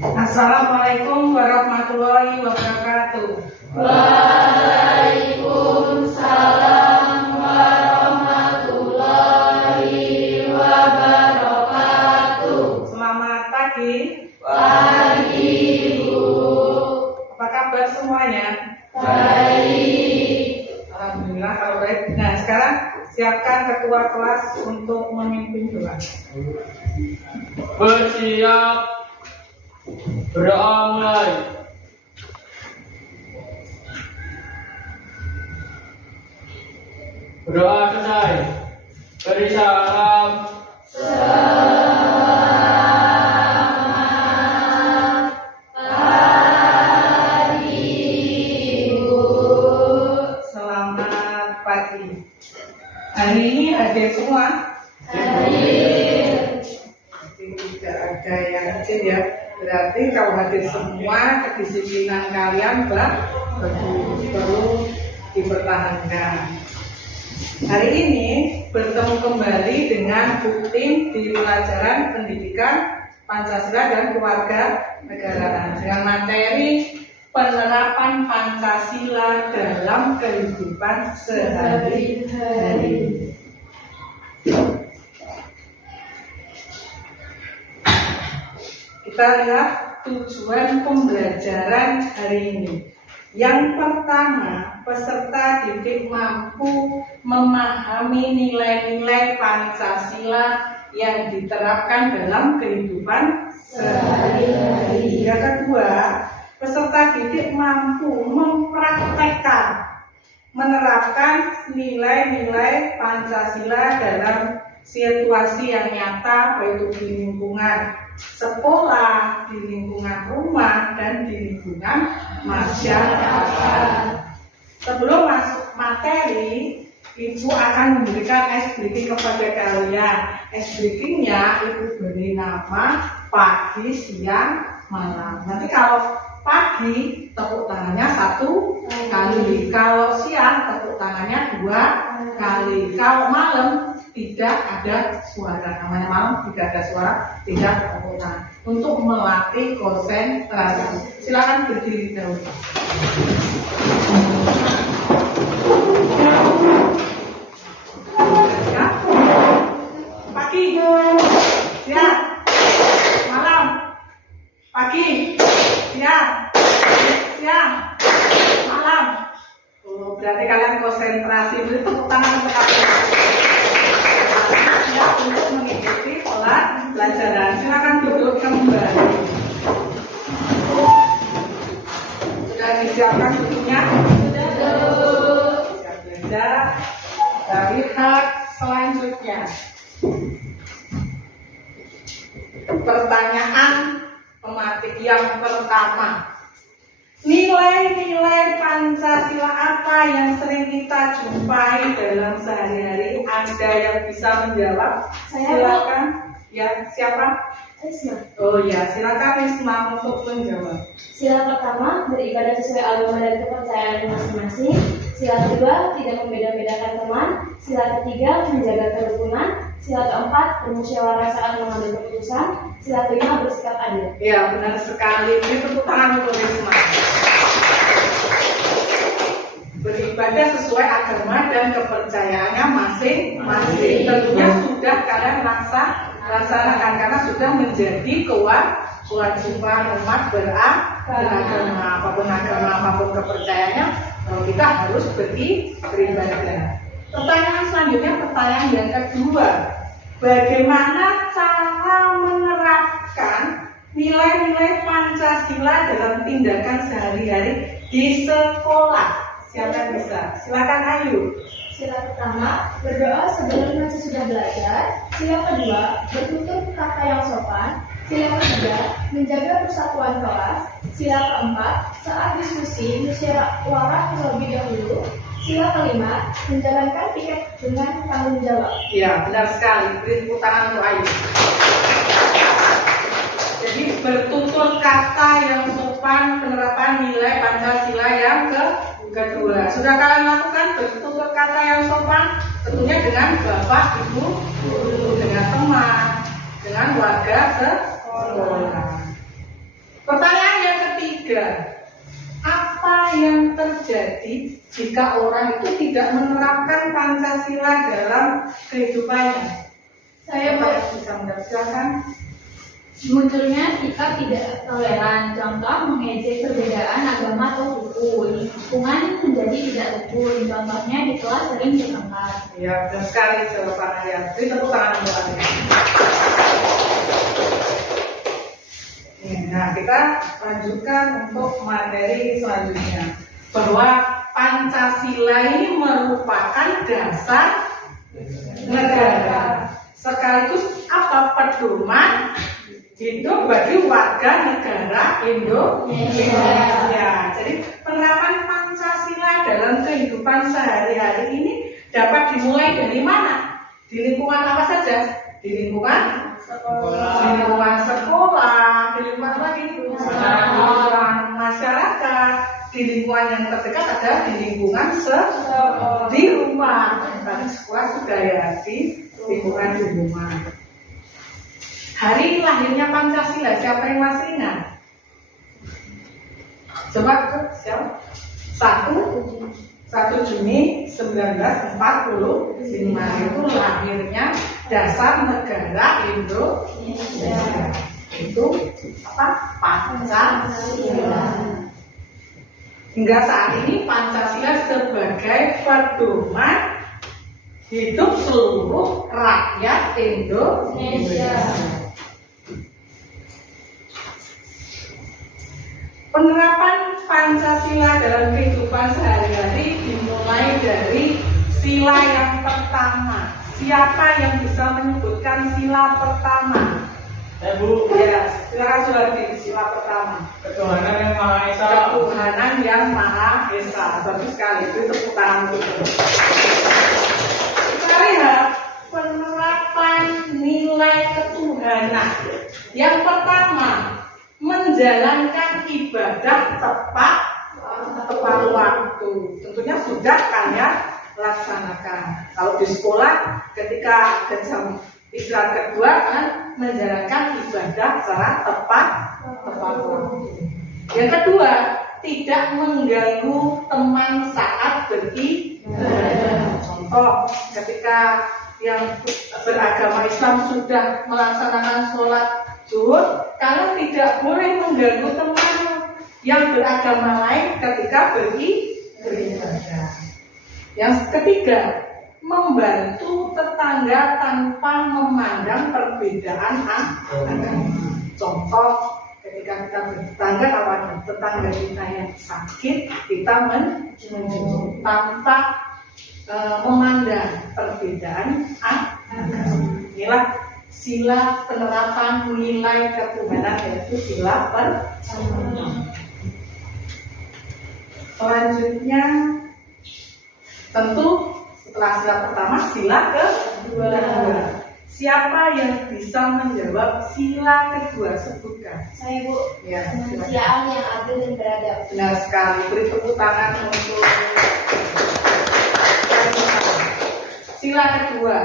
Assalamualaikum warahmatullahi wabarakatuh. Waalaikumsalam warahmatullahi wabarakatuh. Selamat pagi. Pagi, Bu. Apa kabar semuanya? Baik. Alhamdulillah kalau baik. Nah, sekarang siapkan ketua kelas untuk memimpin doa. Bersiap. Berdoa mulai. Berdoa selesai. Beri salam. Selamat pagi, Bu. Selamat pagi. Hari ini hadir semua. Hadir. Tidak ada yang izin ya. Berarti kalau hadir semua, kedisiplinan kalian perlu dipertahankan. Hari ini bertemu kembali dengan Bukti di pelajaran pendidikan Pancasila dan keluarga negaraan dengan materi penerapan Pancasila dalam kehidupan sehari-hari. Kita lihat tujuan pembelajaran hari ini. Yang pertama, peserta didik mampu memahami nilai-nilai Pancasila yang diterapkan dalam kehidupan sehari-hari. Yang kedua, peserta didik mampu mempraktekkan, menerapkan nilai-nilai Pancasila dalam situasi yang nyata, baik itu di lingkungan sekolah, di lingkungan rumah, dan di lingkungan masyarakat. Sebelum masuk materi, Ibu akan memberikan ice breaking kepada kalian. Ice breakingnya Ibu beri nama pagi, siang, malam. Nanti kalau pagi tepuk tangannya 1 kali, kalau siang tepuk tangannya 2 kali, kalau malam tidak ada suara. Namanya malam tidak ada suara, tidak tepuk tangan. Untuk melatih konsentrasi, silakan berdiri dahulu. Pagi, siang, malam. Pagi, siang, malam. Oh, berarti kalian konsentrasi. Beri tepuk tangan untuk kalian. Siap untuk mengikuti pelajaran. Silakan duduk kembali. Sudah disiapkan bukunya? Sudah. Bisa belajar. Kita lihat selanjutnya. Pertanyaan pematik yang pertama. Nilai-nilai Pancasila apa yang sering kita jumpai dalam sehari-hari? Ada yang bisa menjawab? Saya, Silakan. Ya, siapa? Risma. Oh ya, silakan Risma untuk menjawab. Sila pertama, beribadah sesuai agama dan kepercayaan masing-masing. Sila kedua, tidak membeda-bedakan teman. Sila ketiga, menjaga kerukunan. Sila keempat, bermusyawarah saat mengambil keputusan. Sila kelima, bersikap adil. Ya, benar sekali. Ini tepuk tangan untuk Risma. Beribadah sesuai agama dan kepercayaannya masing-masing. Tentunya sudah kalian laksanakan karena sudah menjadi kewajiban umat beragama. Apapun agama, apapun kepercayaannya, kita harus beribadah. Pertanyaan selanjutnya, pertanyaan yang kedua. Bagaimana cara menerapkan nilai-nilai Pancasila dalam tindakan sehari-hari di sekolah? Siapa yang bisa? Silakan Ayu. Sila pertama, berdoa sebelum dan sesudah belajar. Sila kedua, bertutur kata yang sopan. Sila ketiga, menjaga persatuan kelas. Sila keempat, saat diskusi musyawarah terlebih dahulu. Sila kelima, menjalankan piket dengan tanggung jawab. Ya, benar sekali. Beri tepuk tangan untuk Ayu. Jadi bertutur kata yang sopan, penerapan nilai Pancasila yang kedua. Sudah kalian lakukan bertutur kata yang sopan? Tentunya dengan bapak, ibu, guru, dengan teman, dengan warga sekolah. ketiga, apa yang terjadi jika orang itu tidak menerapkan Pancasila dalam kehidupannya? Saya bisa menjelaskan. munculnya sikap tidak toleran, contoh mengejek perbedaan agama atau suku, lingkungan menjadi tidak rukun, contohnya di kelas sering bertengkar. Ya, benar sekali jawabannya. Jadi tepuk tangan untuk Anda. Nah, kita lanjutkan untuk materi selanjutnya, bahwa Pancasila ini merupakan dasar negara, sekaligus apa, pedoman hidup bagi warga negara Indonesia. Jadi penerapan Pancasila dalam kehidupan sehari-hari ini dapat dimulai dari mana? Di lingkungan apa saja? Di lingkungan sekolah, di lingkungan sekolah, di lingkungan lagi masyarakat, di lingkungan yang terdekat adalah di lingkungan di rumah. Tadi sekolah sudah ya, di lingkungan di rumah. Hari lahirnya Pancasila, siapa yang masih ingat? Coba siapa? 1 Juni 1945 itu lahirnya dasar negara Indonesia. Itu apa? Pancasila. Hingga saat ini Pancasila sebagai pedoman hidup seluruh rakyat Indonesia. Penerapan Pancasila dalam kehidupan sehari-hari dimulai dari sila yang pertama. Siapa yang bisa menyebutkan sila pertama? Bu. Ya, silakan Suhardi, sila pertama. Ketuhanan yang Maha Esa. Ketuhanan yang Maha Esa. Bagus sekali, itu tepuk tangan dulu. Kita lihat penerapan nilai ketuhanan. Yang pertama, menjalankan ibadah tepat waktu. Tentunya sudah kalian laksanakan. Kalau di sekolah ketika ada jam istirahat kedua kan menjalankan ibadah secara tepat waktu. Yang kedua, tidak mengganggu teman saat beribadah. Contoh, ketika yang beragama Islam sudah melaksanakan sholat zuhur, kalau tidak boleh mengganggu teman yang beragama lain ketika beribadah. Yang ketiga, membantu tetangga tanpa memandang perbedaan agama. Contoh, ketika kita bertetangga, kalau ada tetangga kita yang sakit, kita menjenguk tanpa memandang perbedaan agama. Inilah sila penerapan nilai ketuhanan, yaitu sila pertama. Selanjutnya, tentu setelah sila pertama, sila kedua. Siapa yang bisa menjawab sila kedua? Sebutkan. Saya Bu, Ya, kemanusiaan yang adil dan beradab. benar sekali. Beri tepuk tangan untuk sila kedua.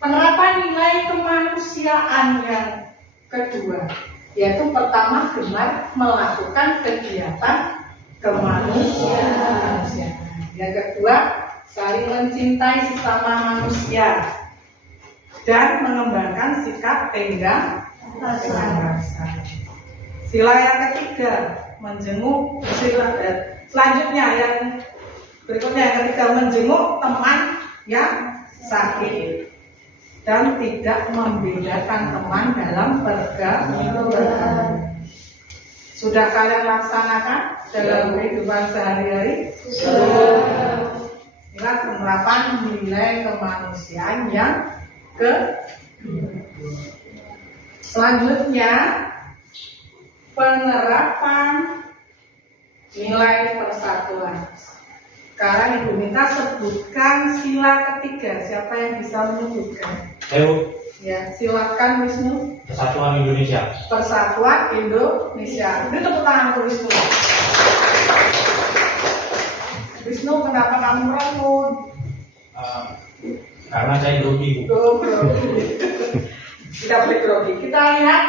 Penerapan nilai kemanusiaan yang kedua, yaitu pertama, gemar melakukan kegiatan kemanusiaan. Yang kedua, saling mencintai sesama manusia dan mengembangkan sikap tenggang rasa. Sila yang ketiga, menjenguk. Selanjutnya yang berikutnya, yang ketiga, menjenguk teman yang sakit dan tidak membedakan teman dalam pergaulan. Sudah kalian laksanakan dalam kehidupan sehari-hari? Inilah penerapan nilai kemanusiaan yang selanjutnya, penerapan nilai persatuan. Sekarang Ibu minta sebutkan sila ketiga. Siapa yang bisa menyebutkan? Ayo. Ya, silakan Wisnu. Persatuan Indonesia. Persatuan Indonesia. Ini tepuk tangan untuk Wisnu. Wisnu, kenapa kamu merangkul? Karena saya grogi, Bu. Grogi. Tidak boleh grogi. Kita lihat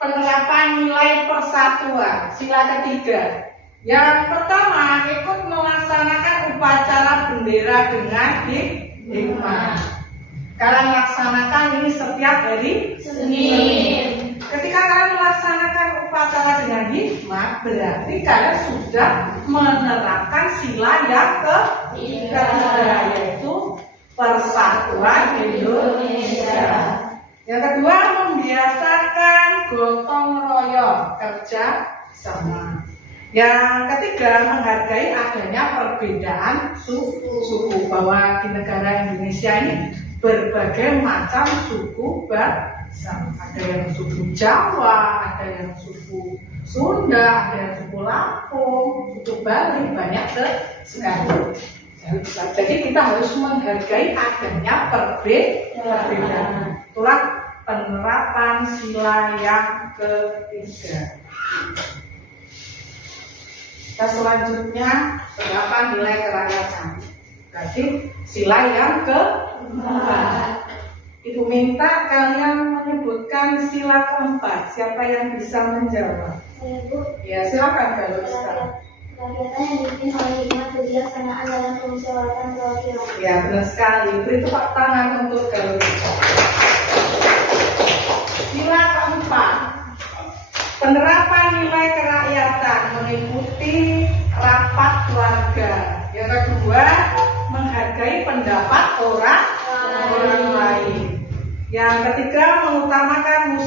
penerapan nilai persatuan, sila ketiga. Yang pertama, ikut melaksanakan upacara bendera dengan hikmat. Kalian laksanakan ini setiap hari Senin. Ketika kalian melaksanakan upacara dengan hikmat, berarti kalian sudah menerapkan sila yang ketiga, yaitu persatuan Indonesia. Yang kedua, membiasakan gotong royong, kerja sama. Yang ketiga, menghargai adanya perbedaan suku, bahwa di negara Indonesia ini berbagai macam suku bangsa. Ada yang suku Jawa, ada yang suku Sunda, ada yang suku Lampung, suku Bali, banyak sekali. Jadi kita harus menghargai adanya perbedaan. Itulah penerapan sila yang ketiga. Kita selanjutnya penerapan nilai kerakyatan. Berarti sila yang keempat. Ibu minta kalian menyebutkan sila keempat. Siapa yang bisa menjawab? Saya, Bu. Ya, silakan kalau bisa. Kegiatan yang dipimpin oleh hikmat kebijaksanaan dalam pemusyawaratan perwakilan. Ya, benar sekali. Beri tepuk tangan untuk kalau bisa. Sila keempat, penerapan nilai kerakyatan mengikuti rapat keluarga. Yang kedua, menghargai pendapat orang lain. Yang ketiga, mengutamakan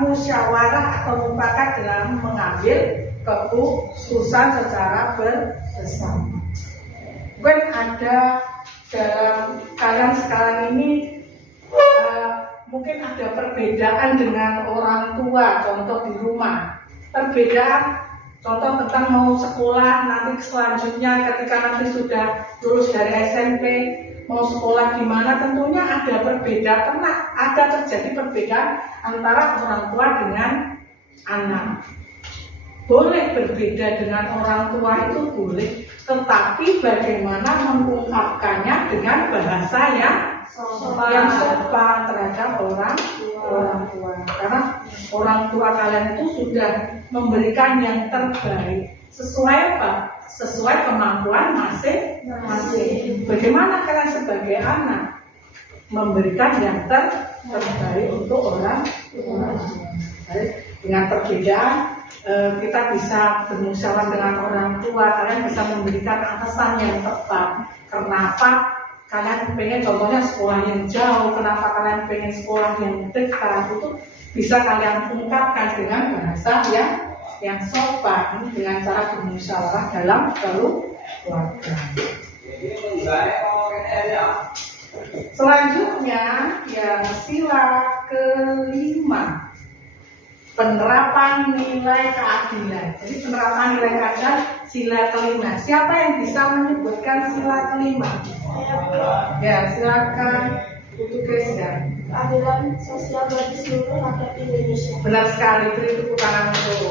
musyawarah atau mufakat dalam mengambil keputusan secara bersama. Mungkin ada dalam kalian sekarang ini mungkin ada perbedaan dengan orang tua, contoh di rumah. Perbedaan, contoh tentang mau sekolah nanti selanjutnya ketika nanti sudah lulus dari SMP, mau sekolah di mana, tentunya ada perbedaan, ada terjadi perbedaan antara orang tua dengan anak. Boleh berbeda dengan orang tua itu boleh, tetapi bagaimana mengungkapkannya dengan bahasa yang sopan terhadap orang tua. Karena orang tua kalian itu sudah memberikan yang terbaik. Sesuai apa? Sesuai kemampuan masing-masing. Bagaimana kalian sebagai anak memberikan yang terbaik untuk orang tua? Dengan perbedaan kita bisa bermusyawarah dengan orang tua. Kalian bisa memberikan atasan yang tepat. Kenapa kalian pengen contohnya sekolah yang jauh? Kenapa kalian pengen sekolah yang dekat? Itu bisa kalian ungkapkan dengan bahasa yang sopan, dengan cara bermusyawarah dalam keluarga. Selanjutnya yang sila kelima, penerapan nilai keadilan. Jadi penerapan nilai keadilan sila kelima. Siapa yang bisa menyebutkan sila kelima? Ya, silakan Ibu Krisda. Keadilan sosial bagi seluruh rakyat Indonesia. Benar sekali, beri tepuk tangan dulu.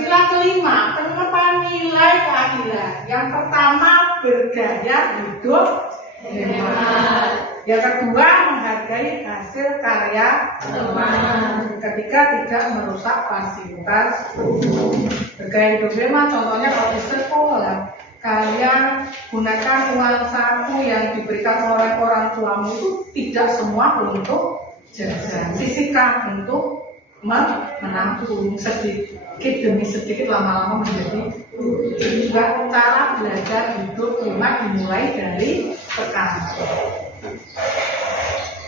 Sila kelima, penerapan nilai keadilan. Yang pertama, bergaya hidup hemat. Yang kedua, menghargai hasil karya teman. Ketiga, tidak merusak fasilitas umum. Bergaya hidup hemat, contohnya kalau di sekolah, kalian gunakan uang saku yang diberikan oleh orang tuamu itu tidak semua untuk jajan. Sisihkan untuk menabung sedikit demi sedikit, lama-lama menjadi juga cara belajar hidup hemat dimulai dari sekarang.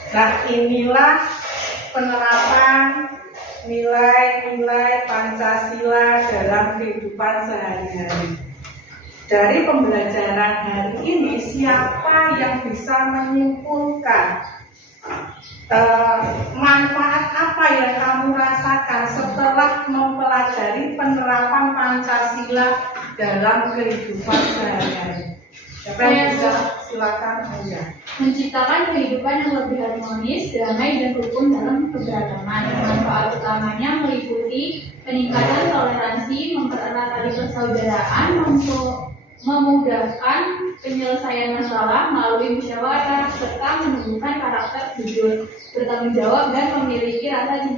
Nah, inilah penerapan nilai-nilai Pancasila dalam kehidupan sehari-hari. Dari pembelajaran hari ini, siapa yang bisa menyimpulkan manfaat apa yang kamu rasakan setelah mempelajari penerapan Pancasila dalam kehidupan sehari-hari? Siapa yang bisa? Silakan aja. Menciptakan kehidupan yang lebih harmonis, damai, dan rukun dalam keberagaman. Manfaat utamanya meliputi peningkatan toleransi, mempererat tali persaudaraan, memudahkan penyelesaian masalah melalui musyawarah, serta menemukan karakter jujur, bertanggung jawab, dan memiliki rasa cinta